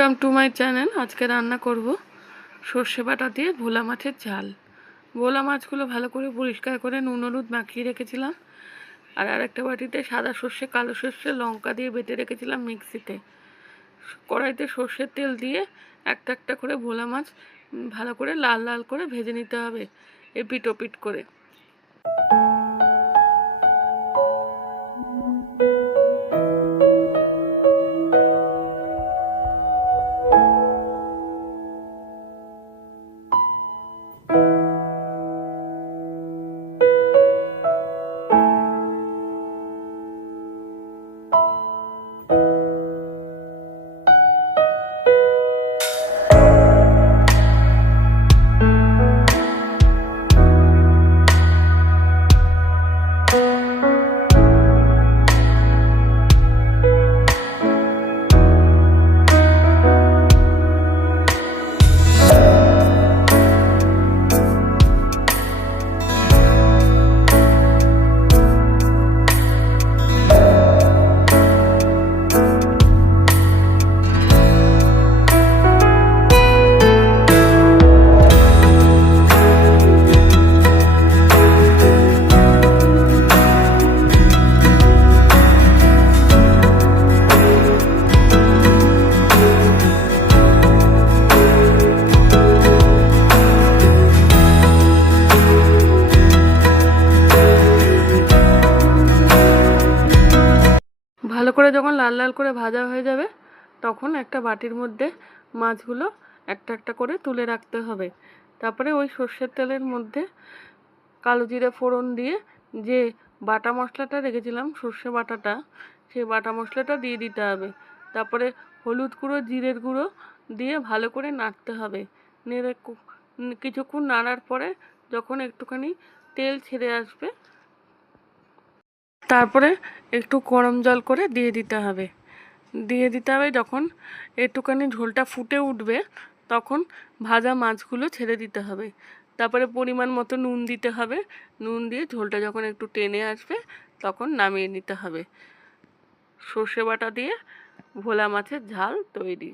Welcome to my channel. আজকে রান্না করব সর্ষে বাটা দিয়ে ভোলা মাছের ঝাল। ভোলা মাছগুলো ভালো করে পরিষ্কার করে নুন হলুদ মাখিয়ে রেখেছিলাম। আর আরেকটা বাটিতে সাদা সর্ষে কালো সর্ষে লঙ্কা দিয়ে বেটে রেখেছিলাম মিক্সিতে। কড়াইতে সর্ষের তেল দিয়ে একটা একটা করে ভোলা মাছ ভালো করে লাল লাল করে ভেজে নিতে হবে এপিট ওপিট করে। ভালো করে যখন লাল লাল করে ভাজা হয়ে যাবে তখন একটা বাটির মধ্যে মাছগুলো একটা একটা করে তুলে রাখতে হবে। তারপরে ওই সর্ষের তেলের মধ্যে কালো জিরে ফোড়ন দিয়ে যে বাটা মশলাটা রেখেছিলাম সর্ষে বাটাটা, সেই বাটা মশলাটা দিয়ে দিতে হবে। তারপরে হলুদ গুঁড়ো জিরের গুঁড়ো দিয়ে ভালো করে নাড়তে হবে। নেড়ে কিছুক্ষণ নাড়ার পরে যখন একটুখানি তেল ছেড়ে আসবে তারপরে একটু গরম জল করে দিয়ে দিতে হবে। যখন একটুখানি ঝোলটা ফুটে উঠবে তখন ভাজা মাছগুলো ছেড়ে দিতে হবে। তারপরে পরিমাণ মতো নুন দিতে হবে। নুন দিয়ে ঝোলটা যখন একটু টেনে আসবে তখন নামিয়ে নিতে হবে। সর্ষে বাটা দিয়ে ভোলা মাছের ঝাল তৈরি।